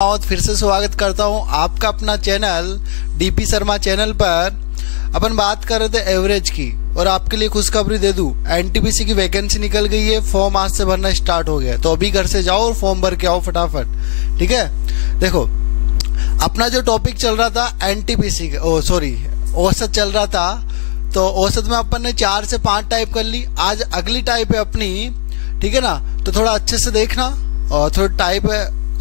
और फिर से स्वागत करता हूं आपका अपना चैनल डीपी शर्मा चैनल पर। अपन बात कर रहे थे एवरेज की, और आपके लिए खुशखबरी दे दूं, एनटीपीसी की वैकेंसी निकल गई है। फॉर्म आज से भरना स्टार्ट हो गया है, तो अभी घर से जाओ और फॉर्म भर के आओ फटाफट। ठीक है, देखो अपना जो टॉपिक चल रहा था एनटीपीसी औसत चल रहा था। तो औसत में अपन ने 4 से 5 टाइप कर ली। आज अगली टाइप है अपनी, ठीक है ना। तो थोड़ा अच्छे से देखना, और थोड़ी टाइप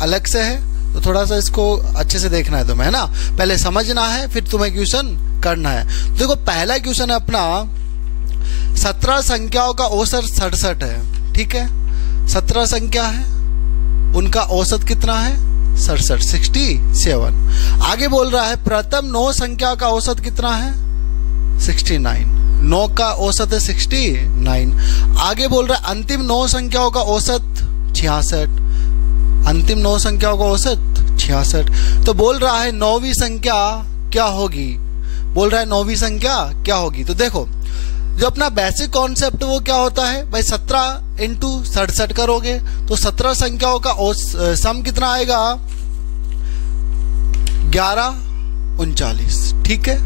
अलग से है, तो थोड़ा सा इसको अच्छे से देखना है तुम्हें, है ना। पहले समझना है, फिर तुम्हें क्वेश्चन करना है। तो देखो पहला क्वेश्चन है अपना, 17 संख्याओं का औसत 67 है। ठीक है, 17 संख्या है, उनका औसत कितना है? 67। आगे बोल रहा है प्रथम 9 संख्या का औसत कितना है? 69। 9 का औसत है 69। आगे बोल रहा है अंतिम 9 संख्याओं का औसत 66। अंतिम 9 संख्याओं का औसत 66। तो बोल रहा है 9वीं संख्या क्या होगी? बोल रहा है 9वीं संख्या क्या होगी? तो देखो जो अपना बेसिक कॉन्सेप्ट वो क्या होता है भाई, 17 इंटू 67 करोगे तो 17 संख्याओं का सम कितना आएगा? 1139। ठीक है,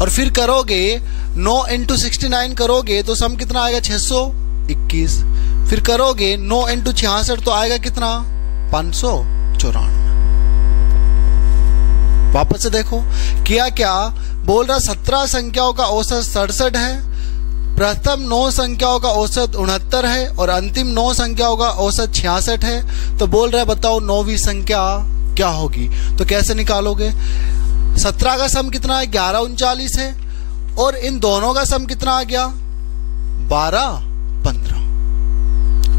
और फिर करोगे 9 इंटू 69 करोगे तो सम कितना आएगा? 621। फिर करोगे 9 इंटू 66 तो आएगा कितना? 594। वापस से देखो किया क्या बोल रहा, 17 संख्याओं का औसत 67 है, प्रथम 9 संख्याओं का औसत 69 है, और अंतिम 9 संख्याओं का औसत 66 है। तो बोल रहा है बताओ 9वीं संख्या क्या होगी? तो कैसे निकालोगे? 17 का सम कितना है? 1139 है, और इन दोनों का सम कितना आ गया? 1215।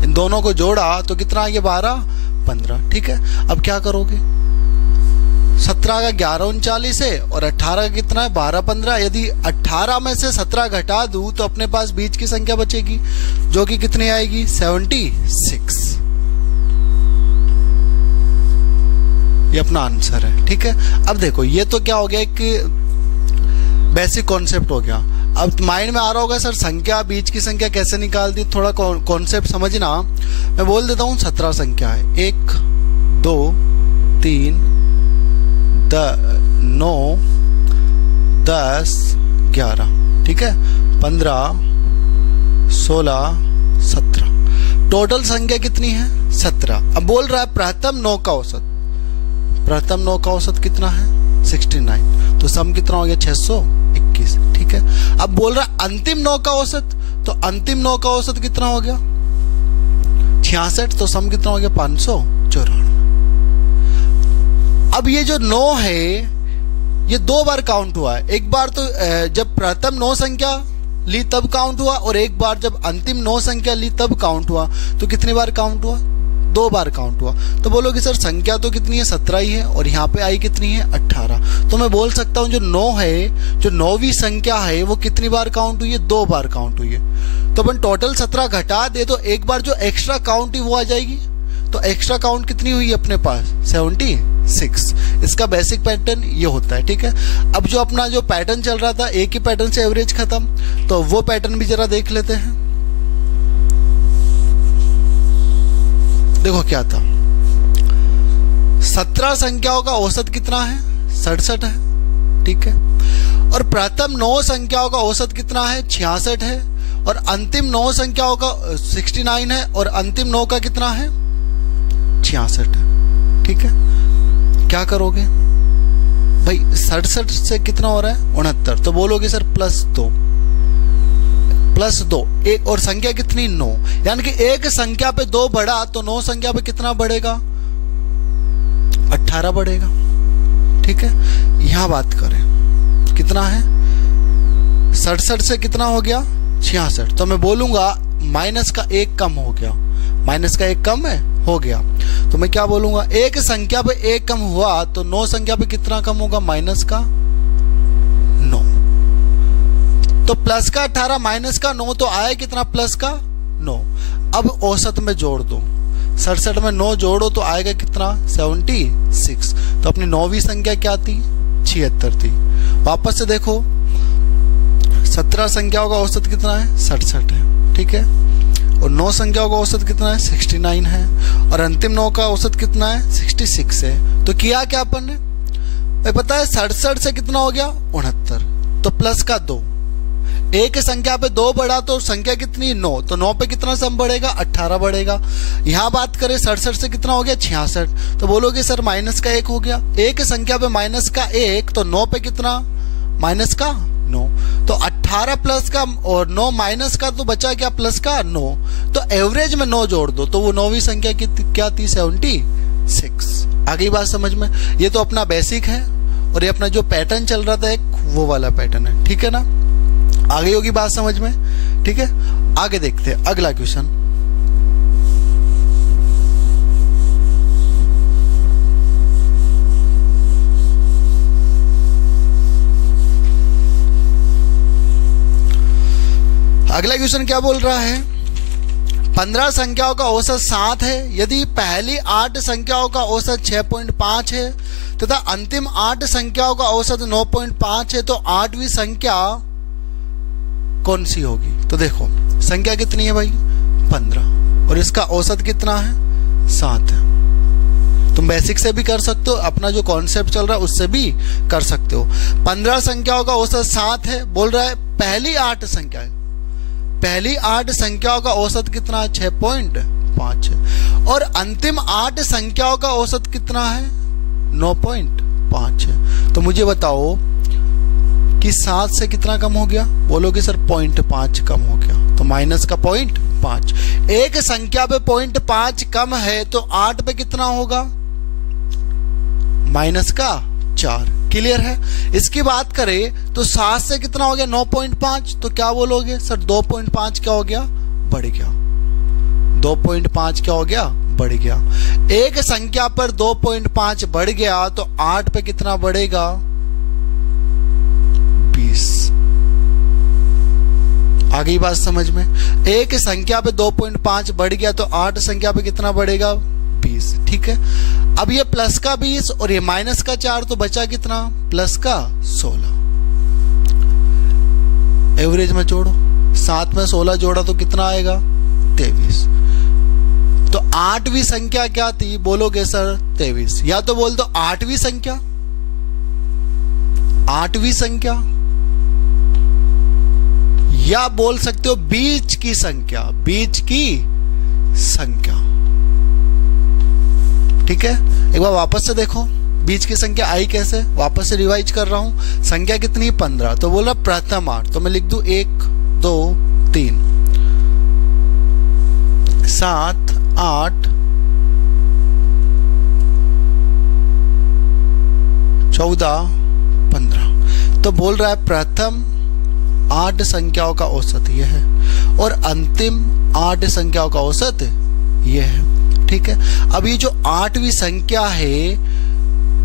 इन दोनों को जोड़ा तो कितना आ गया? 1215। ठीक है, अब क्या करोगे? 17 का 1139 है, और 18 का कितना है? 1215। यदि 18 में से 17 घटा दूं तो अपने पास बीच की संख्या बचेगी, जो कि कितनी आएगी? 76। ये अपना आंसर है। ठीक है, अब देखो ये तो क्या हो गया, एक बेसिक कॉन्सेप्ट हो गया। अब माइंड में आ रहा होगा सर संख्या, बीच की संख्या कैसे निकाल दी? थोड़ा कॉन्सेप्ट समझना। मैं बोल देता हूँ 17 संख्या है, 1 2 3 9 10 11। ठीक है, 15 16 17। टोटल संख्या कितनी है? 17। अब बोल रहा है प्रथम 9 का औसत। प्रथम 9 का औसत कितना है? 69। तो सम कितना हो गया? 621। ठीक है, अब बोल रहा है अंतिम 9 का औसत। तो अंतिम 9 का औसत कितना हो गया? 66। तो सम कितना हो गया? 594। अब ये जो 9 है ये 2 बार काउंट हुआ है। एक बार तो जब प्रथम 9 संख्या ली तब काउंट हुआ, और एक बार जब अंतिम 9 संख्या ली तब काउंट हुआ। तो कितनी बार काउंट हुआ? 2 बार काउंट हुआ। तो बोलोगे सर संख्या तो कितनी है? 17 ही है, और यहाँ पे आई कितनी है? 18। तो मैं बोल सकता हूँ जो 9 है, जो 9वीं संख्या है, वो कितनी बार काउंट हुई है? 2 बार काउंट हुई है। तो अपन टोटल 17 घटा दे तो एक बार जो एक्स्ट्रा काउंट हुई वो आ जाएगी। तो एक्स्ट्रा काउंट कितनी हुई अपने पास? 76। इसका बेसिक पैटर्न ये होता है। ठीक है, अब जो अपना जो पैटर्न चल रहा था, एक ही पैटर्न से एवरेज खत्म, तो वो पैटर्न भी जरा देख लेते हैं। देखो क्या था, 17 संख्याओं का औसत कितना है? 67 है। ठीक है, और प्रथम 9 संख्याओं का औसत कितना है? 66 है, और अंतिम 9 संख्याओं का 69 है, और अंतिम 9 का कितना है? 66 है। ठीक है, क्या करोगे भाई? 67 से कितना हो रहा है? 69। तो बोलोगे सर +2 +2, एक और संख्या कितनी? 9। यानी कि एक संख्या पे 2 बढ़ा तो 9 संख्या पे कितना बढ़ेगा? 18 बढ़ेगा। ठीक है, यहां बात करें कितना है? 67 से कितना हो गया? 66। तो मैं बोलूंगा माइनस का 1 कम हो गया। माइनस का 1 कम है हो गया, तो मैं क्या बोलूंगा? एक संख्या पे 1 कम हुआ तो 9 संख्या पे कितना कम होगा? माइनस का 9। तो प्लस का 18 माइनस का 9, तो आया कितना? प्लस का 9। अब औसत में जोड़ दो, 67 में 9 जोड़ो तो आएगा कितना? 76। तो अपनी 9वीं संख्या क्या थी? 76 थी। वापस से देखो 17 संख्याओं का औसत कितना है? 67 है। ठीक है, और 9 संख्याओं का औसत कितना है 69 है, और अंतिम 9 का औसत कितना है 66 है। तो किया क्या अपन ने भाई पता है 67 से कितना हो गया 69, तो प्लस का 2, एक संख्या पे 2 बढ़ा तो संख्या कितनी 9, तो 9 पे कितना सम बढ़ेगा 18 बढ़ेगा। यहां बात करें 67 से कितना हो गया 66, तो बोलोगे सर माइनस का 1 हो गया, एक संख्या पे माइनस का 1, तो 9 पे कितना माइनस का 9, तो 18 प्लस का और 9 माइनस का, तो बचा क्या प्लस का 9, तो एवरेज में 9 जोड़ दो तो वो 9वीं संख्या की क्या थी 76। आ गई बात समझ में। ये तो अपना बेसिक है और ये अपना जो पैटर्न चल रहा था एक वो वाला पैटर्न है, ठीक है ना। आ गई होगी बात समझ में, ठीक है। आगे देखते हैं अगला क्वेश्चन। अगला क्वेश्चन क्या बोल रहा है, 15 संख्याओं का औसत 7 है यदि पहली 8 संख्याओं का औसत 6.5 है तथा अंतिम 8 संख्याओं का औसत 9.5 है, तो 8वीं संख्या कौन सी होगी। तो देखो संख्या कितनी है भाई 15 और इसका औसत कितना है 7 है। तुम बेसिक से भी कर सकते हो, अपना जो कॉन्सेप्ट चल रहा है उससे भी कर सकते हो। 15 संख्याओं का औसत 7 है, बोल रहा है पहली 8 संख्या, पहली 8 संख्याओं का औसत कितना है 6.5 है, और अंतिम 8 संख्याओं का औसत कितना है 9.5 है। तो मुझे बताओ कि 7 से कितना कम हो गया, बोलोगे सर 0.5 कम हो गया, तो माइनस का 0.5, एक संख्या पे 0.5 कम है तो 8 पे कितना होगा माइनस का 4। क्लियर है। इसकी बात करें तो 7 से कितना हो गया 9.5, तो क्या बोलोगे सर 2.5 क्या हो गया बढ़ गया, 2.5 क्या हो गया बढ़ गया। एक संख्या पर 2.5 बढ़ गया तो 8 पे कितना बढ़ेगा 20। आ गई बात समझ में। एक संख्या पे 2.5 बढ़ गया तो 8 संख्या पे कितना बढ़ेगा 20, ठीक है। अब ये प्लस का 20 और ये माइनस का 4, तो बचा कितना प्लस का 16। एवरेज में जोड़ो, 7 में 16 जोड़ा तो कितना आएगा 23। तो 8वीं संख्या क्या थी, बोलोगे सर 23, या तो बोल दो 8वीं संख्या, 8वीं संख्या, या बोल सकते हो बीच की संख्या, बीच की संख्या, ठीक है। एक बार वापस से देखो बीच की संख्या आई कैसे, वापस से रिवाइज कर रहा हूं। संख्या कितनी 15, तो बोला प्रथम 8, तो मैं लिख दूं 1 2 3 7 8 14 15, तो बोल रहा है प्रथम 8 संख्याओं का औसत यह है और अंतिम 8 संख्याओं का औसत यह है, ठीक है। अब ये जो 8वीं संख्या है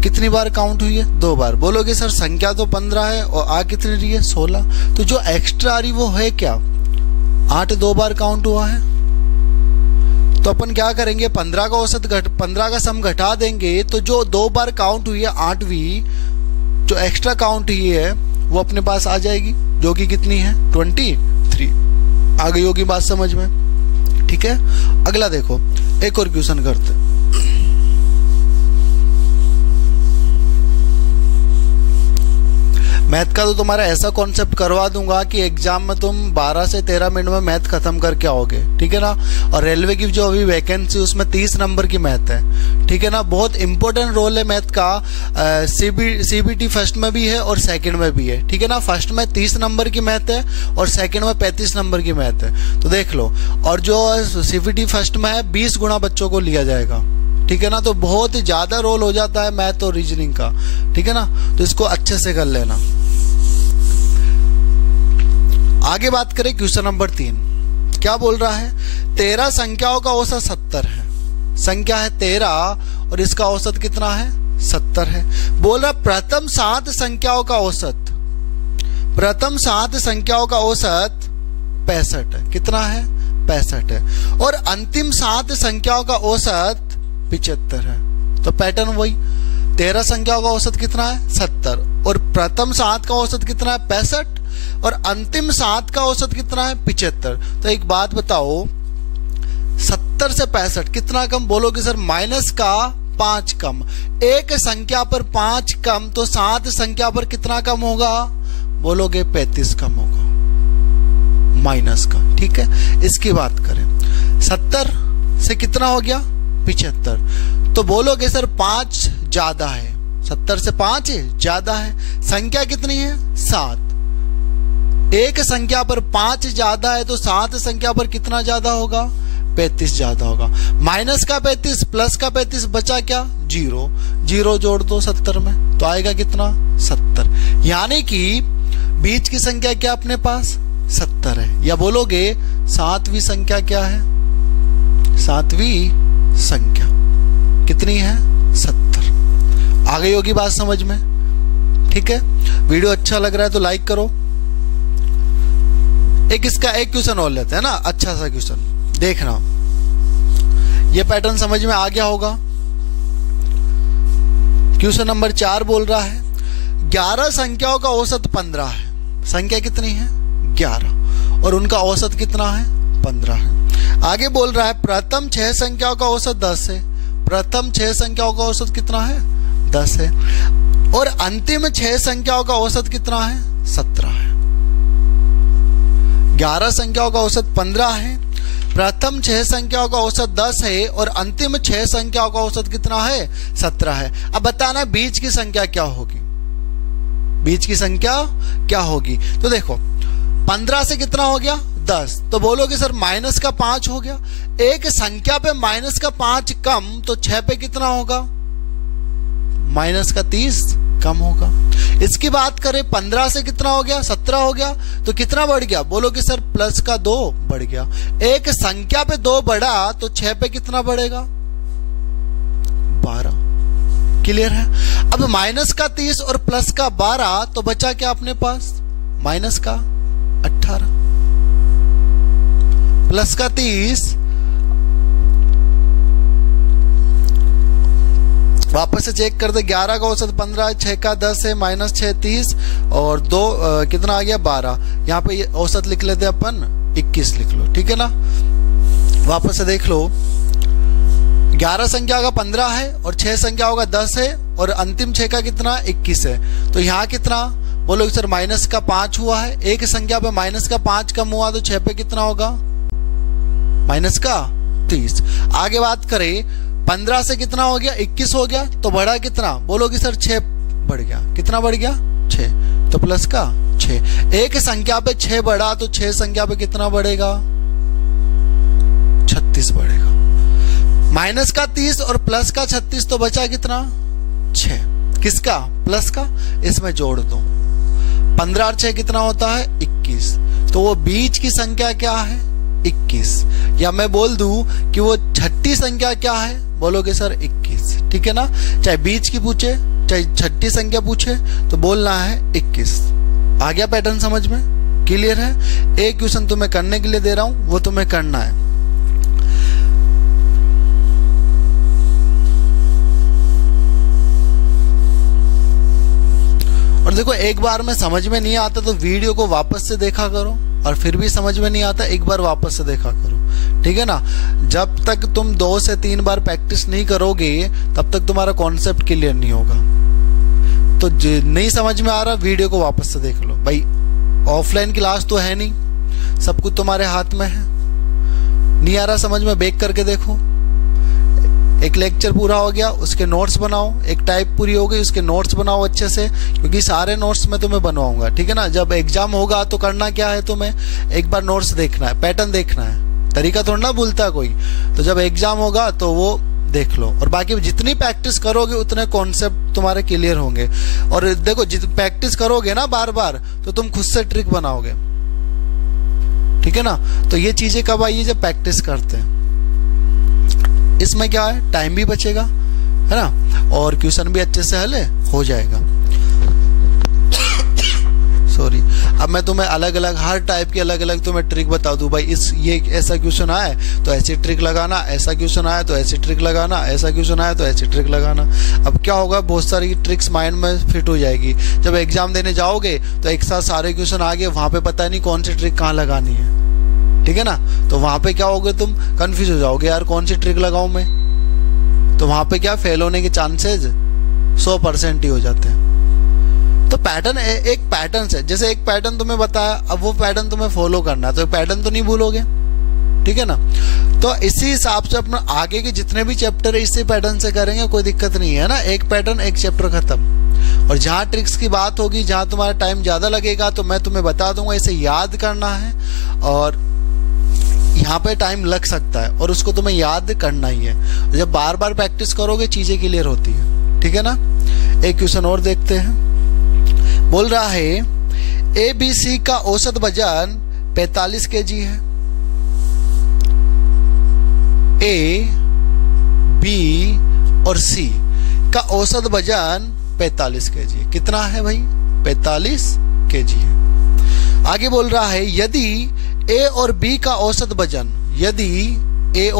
कितनी बार काउंट हुई है 2 बार। बोलोगे सर संख्या तो 15 है और आ कितनी रही है 16, तो जो एक्स्ट्रा आ रही वो है क्या 8 2 बार काउंट हुआ है। तो अपन क्या करेंगे 15 का औसत 15 का सम घटा देंगे, तो जो 2 बार काउंट हुई है 8वीं जो एक्स्ट्रा काउंट हुई है वो अपने पास आ जाएगी, जो कि कितनी है 23। आ गई होगी बात समझ में, ठीक है। अगला देखो एक और क्वेश्चन करते। मैथ का तो तुम्हारा ऐसा कॉन्सेप्ट करवा दूंगा कि एग्जाम में तुम 12 से 13 मिनट में मैथ खत्म करके आओगे, ठीक है ना। और रेलवे की जो अभी वैकेंसी उसमें 30 नंबर की मैथ है, ठीक है ना। बहुत इंपॉर्टेंट रोल है मैथ का, सीबीटी फर्स्ट में भी है और सेकंड में भी है, ठीक है ना। फर्स्ट में 30 नंबर की मैथ है और सेकंड में 35 नंबर की मैथ है, तो देख लो। और जो सीबीटी फर्स्ट में है 20 गुना बच्चों को लिया जाएगा, ठीक है ना। तो बहुत ज्यादा रोल हो जाता है मैथ और रीजनिंग का, ठीक है ना। तो इसको अच्छे से कर लेना। आगे बात करें क्वेश्चन नंबर 3, क्या बोल रहा है 13 संख्याओं का औसत 70 है। संख्या है 13 और इसका औसत कितना है 70 है। बोल रहा प्रथम 7 संख्याओं का औसत, प्रथम 7 संख्याओं का औसत 65 है। कितना है 65 है। और अंतिम 7 संख्याओं का औसत 75 है। तो पैटर्न वही, 13 संख्याओं का औसत कितना है 70 और प्रथम 7 का औसत कितना है 65 और अंतिम 7 का औसत कितना है 75। तो एक बात बताओ 70 से 65 कितना कम? बोलोगे सर माइनस का 5 कम। एक संख्या पर 5 कम तो 7 संख्या पर कितना कम होगा? बोलोगे 35 कम होगा माइनस का। ठीक है, इसकी बात करें 70 से कितना हो गया? 75। तो बोलोगे सर 5 ज्यादा है, 70 से 5 ज्यादा है। संख्या कितनी है? 7। एक संख्या पर 5 ज्यादा है तो 7 संख्या पर कितना ज्यादा होगा? 35 ज्यादा होगा। माइनस का 35 प्लस का 35 बचा क्या? 0। 0 जोड़ दो 70 में तो आएगा कितना? 70। यानी कि बीच की संख्या क्या अपने पास? 70 है। या बोलोगे 7वीं संख्या क्या है? 7वीं संख्या कितनी है? 70। आ गई होगी बात समझ में? ठीक है, वीडियो अच्छा लग रहा है तो लाइक करो। इसका एक क्वेश्चन और लेते हैं ना, अच्छा सा क्वेश्चन देखना। ये पैटर्न समझ में आ गया होगा। क्वेश्चन नंबर 4 बोल रहा है 11 संख्याओं का औसत 15 है। संख्या कितनी है? 11 और उनका औसत कितना है? 15 है। आगे बोल रहा है प्रथम 6 संख्याओं का औसत 10 है। प्रथम 6 संख्याओं का औसत कितना है? 10 है। और अंतिम 6 संख्याओं का औसत कितना है? 17 है। 11 संख्याओं का औसत 15 है, प्रथम 6 संख्याओं का औसत 10 है और अंतिम 6 संख्याओं का औसत कितना है? 17 है। अब बताना बीच की संख्या क्या होगी? बीच की संख्या क्या होगी? तो देखो 15 से कितना हो गया? 10। तो बोलोगे सर माइनस का 5 हो गया। एक संख्या पे माइनस का 5 कम तो 6 पे कितना होगा? माइनस का 30 कम होगा। इसकी बात करें 15 से कितना हो गया? 17 हो गया। तो कितना बढ़ गया? बोलोगे सर प्लस का 2 बढ़ गया। एक संख्या पे 2 बढ़ा तो 6 पे कितना बढ़ेगा? 12। क्लियर है? अब माइनस का 30 और प्लस का 12 तो बचा क्या अपने पास? माइनस का 18 प्लस का 30। वापस से चेक कर दे। 11 का औसत 15 है, 6 का 10 है, माइनस 6 30 और 2 कितना आ गया? 12। यहाँ पे औसत लिख लेते अपन 21 लिख लो। ठीक है ना? वापस से देख लो 11 संख्या का 15 है और 6 संख्या होगा 10 है और अंतिम 6 का कितना? 21 है। तो यहाँ कितना? बोलोगे सर माइनस का 5 हुआ है। एक संख्या पे माइनस का 5 कम हुआ तो 6 पे कितना होगा? माइनस का 30। आगे बात करें 15 से कितना हो गया? 21 हो गया। तो बढ़ा कितना? बोलोगे सर 6 बढ़ गया। कितना बढ़ गया? 6। तो प्लस का 6। एक संख्या पे 6 बढ़ा तो 6 संख्या पे कितना बढ़ेगा? 36 बढ़ेगा। माइनस का 30 और प्लस का 36 तो बचा कितना? 6। किसका? प्लस का। इसमें जोड़ दो 15 और 6 कितना होता है? 21। तो वो बीच की संख्या क्या है? 21। या मैं बोल दूं कि वो छठी संख्या क्या है? बोलोगे सर 21। ठीक है ना? चाहे बीच की पूछे चाहे छठी संख्या पूछे तो बोलना है 21। आ गया पैटर्न समझ में? क्लियर है? एक क्वेश्चन तुम्हें करने के लिए दे रहा हूं, वो तुम्हें करना है। और देखो एक बार में समझ में नहीं आता तो वीडियो को वापस से देखा करो और फिर भी समझ में नहीं आता एक बार वापस से देखा करो। ठीक है ना? जब तक तुम 2 से 3 बार प्रैक्टिस नहीं करोगे तब तक तुम्हारा कॉन्सेप्ट क्लियर नहीं होगा। तो नहीं समझ में आ रहा वीडियो को वापस से देख लो। भाई ऑफलाइन क्लास तो है नहीं, सब कुछ तुम्हारे हाथ में है। नहीं आ रहा समझ में, बैक करके देखो। एक लेक्चर पूरा हो गया उसके नोट्स बनाओ, एक टाइप पूरी हो गई उसके नोट्स बनाओ अच्छे से, क्योंकि सारे नोट्स मैं तुम्हें बनवाऊंगा। ठीक है ना? जब एग्जाम होगा तो करना क्या है, तुम्हें एक बार नोट्स देखना है, पैटर्न देखना है, तरीका थोड़ा ना भूलता कोई। तो जब एग्जाम होगा तो वो देख लो और बाकी जितनी प्रैक्टिस करोगे उतने कॉन्सेप्ट तुम्हारे क्लियर होंगे। और देखो जितनी प्रैक्टिस करोगे ना बार बार तो तुम खुद से ट्रिक बनाओगे। ठीक है ना? तो ये चीजें कब आई है? जब प्रैक्टिस करते हैं। इसमें क्या है? टाइम भी बचेगा, है ना? और क्वेश्चन भी अच्छे से हल हो जाएगा। सॉरी। अब मैं तुम्हें अलग अलग हर टाइप की अलग अलग तुम्हें ट्रिक बता दूं। भाई ये ऐसा क्वेश्चन आए तो ऐसी ट्रिक लगाना, ऐसा क्वेश्चन आए तो ऐसी ट्रिक लगाना, ऐसा क्वेश्चन आए तो ऐसी ट्रिक लगाना। अब क्या होगा? बहुत सारी ट्रिक्स माइंड में फिट हो जाएगी। जब एग्जाम देने जाओगे तो एक साथ सारे क्वेश्चन आ गए, वहां पे पता नहीं कौन सी ट्रिक कहाँ लगानी है। ठीक है ना। तो वहां पे क्या होगे, तुम कंफ्यूज हो जाओगे, यार कौन सी ट्रिक लगाऊं मैं। तो वहां पे क्या फेल होने के चांसेस 100% ही हो जाते हैं। तो पैटर्न एक पैटर्न है, जैसे एक पैटर्न तुम्हें बताया, अब वो पैटर्न तुम्हें फॉलो करना है, तो पैटर्न तो नहीं भूलोगे, ठीक है ना। तो इसी हिसाब से अपना आगे के जितने भी चैप्टर है इसी पैटर्न से करेंगे, कोई दिक्कत नहीं है ना। एक पैटर्न एक चैप्टर खत्म। और जहां ट्रिक्स की बात होगी, जहां तुम्हारा टाइम ज्यादा लगेगा, तो मैं तुम्हें बता दूंगा इसे याद करना है, और यहाँ पे टाइम लग सकता है और उसको तुम्हें याद करना ही है। जब बार बार प्रैक्टिस करोगे चीजें क्लियर होती है, ठीक है ना। एक क्वेश्चन और देखते हैं। बोल रहा है ABC का औसत वजन 45 kg है। A, B और C का औसत वजन 45 kg। कितना है भाई? 45 kg है। आगे बोल रहा है यदि A और B का औसत वजन, यदि A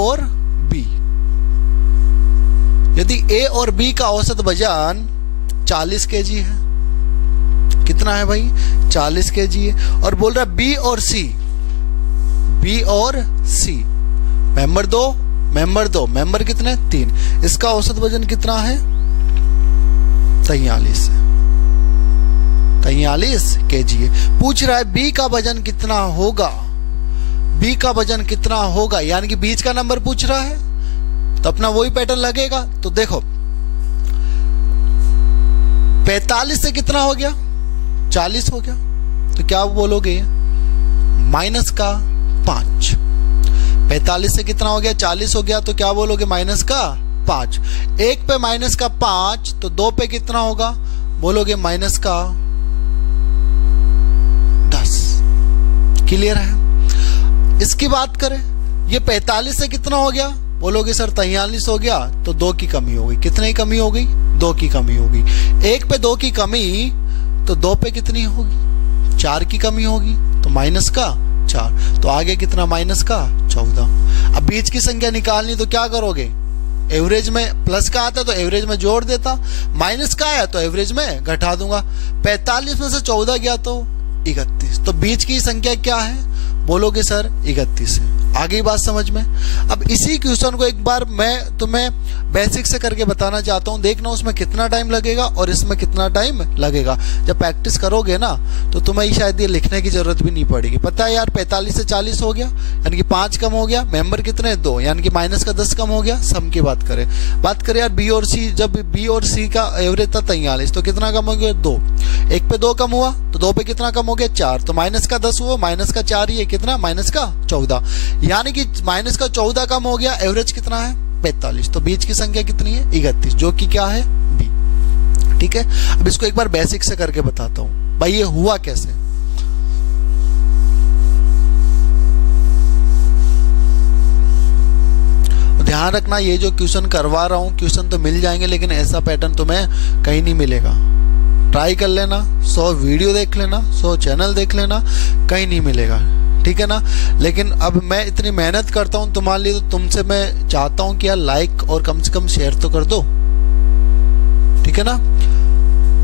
और B का औसत वजन 40 kg है। कितना है भाई? 40 kg है। और बोल रहा है B और C मेंबर दो मेंबर कितने? 3। इसका औसत वजन कितना है? 43 kg है। पूछ रहा है B का वजन कितना होगा, B का वजन कितना होगा, यानी कि बीच का नंबर पूछ रहा है, तो अपना वही पैटर्न लगेगा। तो देखो 45 से कितना हो गया? 40 हो गया। तो क्या बोलोगे? माइनस का 5। 45 से कितना हो गया? 40 हो गया। तो क्या बोलोगे? माइनस का 5। 1 पे माइनस का 5, तो 2 पे कितना होगा? बोलोगे माइनस का 10। क्लियर है? इसकी बात करें, ये 45 से कितना हो गया? बोलोगे सर 43 हो गया, तो 2 की कमी हो गई। कितने की कमी हो गई? 2 की कमी हो गई। 1 पे 2 की कमी, तो 2 पे कितनी होगी? 4 की कमी होगी, तो माइनस का 4। तो आगे कितना? माइनस का 14। अब बीच की संख्या निकालनी, तो क्या करोगे? एवरेज में प्लस का आता तो एवरेज में जोड़ देता, माइनस का आया तो एवरेज में घटा दूंगा। 45 में से 14 गया तो 31। तो बीच की संख्या क्या है? बोलोगे सर 31 है। आगे बात समझ में। अब इसी क्वेश्चन को एक बार मैं तुम्हें बेसिक से करके बताना चाहता हूं, देखना उसमें कितना टाइम लगेगा और इसमें कितना टाइम लगेगा। जब प्रैक्टिस करोगे ना, तो तुम्हें शायद ये लिखने की जरूरत भी नहीं पड़ेगी। पता है यार 45 से 40 हो गया, यानी कि 5 कम हो गया, मेंबर कितने? 2, यानी कि माइनस का 10 कम हो गया। सम की बात करें यार B और C, जब B और C का एवरेज था 43, तो कितना कम हो गया? 2। 1 पे 2 कम हुआ, तो 2 पे कितना कम हो गया? 4। तो माइनस का 10 हुआ, माइनस का 4 ही है, कितना? माइनस का 14, यानी कि माइनस का 14 कम हो गया। एवरेज कितना है? 45। तो बीच की संख्या कितनी है? 31, जो कि क्या है? B। ठीक है। अब इसको एक बार बेसिक से करके बताता हूं भाई ये हुआ कैसे। ध्यान रखना, ये जो क्वेश्चन करवा रहा हूं, क्वेश्चन तो मिल जाएंगे, लेकिन ऐसा पैटर्न तुम्हें कहीं नहीं मिलेगा। ट्राई कर लेना, 100 वीडियो देख लेना, 100 चैनल देख लेना, कहीं नहीं मिलेगा, ठीक है ना। लेकिन अब मैं इतनी मेहनत करता हूं तुम्हारे लिए, तो तुमसे मैं चाहता हूं कि यार लाइक और कम से कम शेयर तो कर दो, ठीक है ना।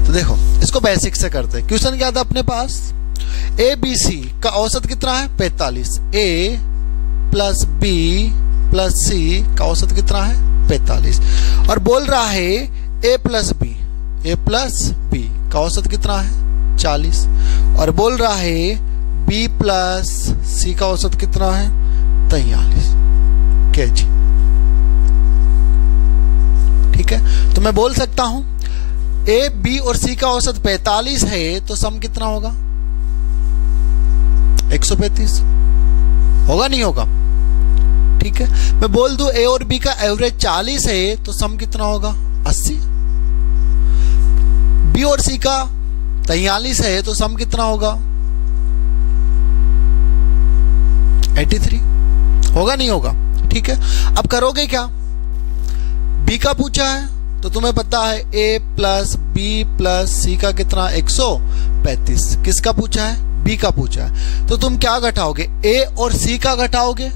तो देखो इसको बेसिक से करते हैं। क्वेश्चन क्या था अपने पास? ABC का औसत कितना है? 45। A plus B plus C का औसत कितना है? 45। और बोल रहा है A प्लस B का औसत कितना है? 40। और बोल रहा है B प्लस C का औसत कितना है? 43 kg। ठीक है। तो मैं बोल सकता हूं A, B और C का औसत 45 है, तो सम कितना होगा? 135 होगा, नहीं होगा? ठीक है। मैं बोल दूं A और B का एवरेज 40 है, तो सम कितना होगा? 80। B और C का 43 है, तो सम कितना होगा? 83 होगा, नहीं होगा? ठीक है। अब करोगे क्या? B का पूछा है, तो तुम्हें पता है A plus B plus C का कितना? 135। किसका पूछा है? B का पूछा है। तो तुम क्या घटाओगे? A और C का घटाओगे।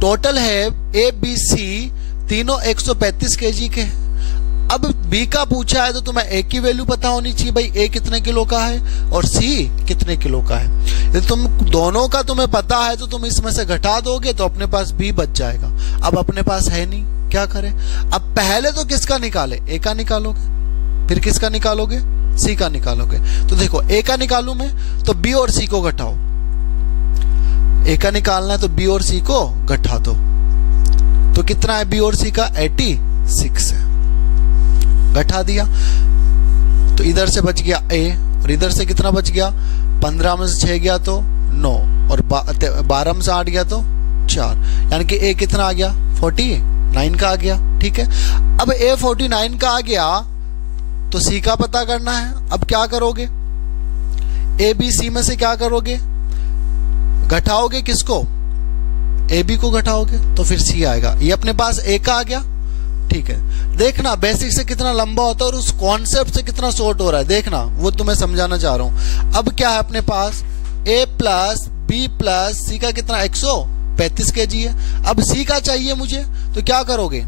टोटल है A, B, C तीनों 135 kg के। अब बी का पूछा है तो तुम्हें ए की वैल्यू पता होनी चाहिए भाई, ए कितने किलो का है और सी कितने किलो का है। यदि तुम दोनों का तुम्हें पता है तो तुम इसमें से घटा दोगे तो अपने पास बी बच जाएगा। अब अपने पास है नहीं, क्या करें? अब पहले तो किसका निकाले? ए का निकालोगे, फिर किसका निकालोगे? सी का निकालोगे। तो देखो ए का निकालू मैं तो बी और सी को घटाओ, ए का निकालना है तो बी और सी को घटा दो। तो कितना है बी और सी का? 86 है, घटा दिया तो इधर से बच गया ए और इधर से कितना बच गया? 15 में से 6 गया तो 9 और 12 में से 8 गया तो 4, यानी कि ए कितना आ गया? 49 का आ गया। ठीक है, अब ए 49 का आ गया तो सी का पता करना है। अब क्या करोगे? ए बी सी में से क्या करोगे? घटाओगे किसको? ए बी को घटाओगे तो फिर सी आएगा। ये अपने पास ए का आ गया। ठीक है, देखना बेसिक से कितना लंबा होता है और उस कॉन्सेप्ट से कितना शॉर्ट हो रहा है, देखना वो तुम्हें समझाना चाह रहा हूं। अब क्या है अपने पास? ए प्लस बी प्लस सी का कितना? 135 kg है। अब सी का चाहिए मुझे तो क्या करोगे?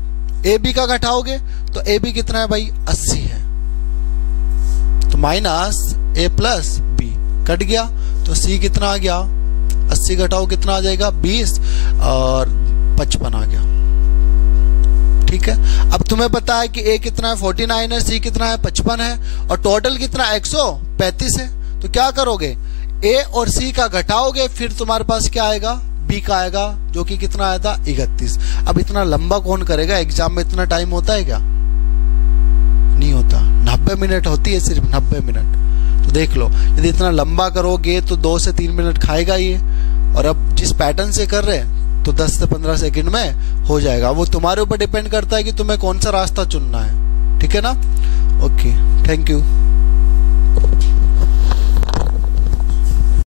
ए बी का घटाओगे तो ए बी कितना है भाई? 80 है। तो माइनस ए प्लस बी कट गया तो सी कितना आ गया? 80 घटाओ कितना आ जाएगा? 20 और 55 आ गया। ठीक है, अब तुम्हें पता है कि ए कितना है? 49 है, सी कितना है? 55 है और टोटल कितना? 135 है। तो क्या करोगे? ए और सी का घटाओगे फिर तुम्हारे पास क्या आएगा? बी का आएगा जो कि कितना आया था? 31। अब इतना लंबा कौन करेगा? एग्जाम में इतना टाइम होता है क्या? नहीं होता, 90 मिनट होती है, सिर्फ 90 मिनट। तो देख लो, यदि इतना लंबा करोगे तो 2 से 3 मिनट खाएगा ये, और अब जिस पैटर्न से कर रहे हैं तो 10 से 15 सेकंड में हो जाएगा। वो तुम्हारे ऊपर डिपेंड करता है कि तुम्हें कौन सा रास्ता चुनना है। ठीक है ना? Okay, thank you.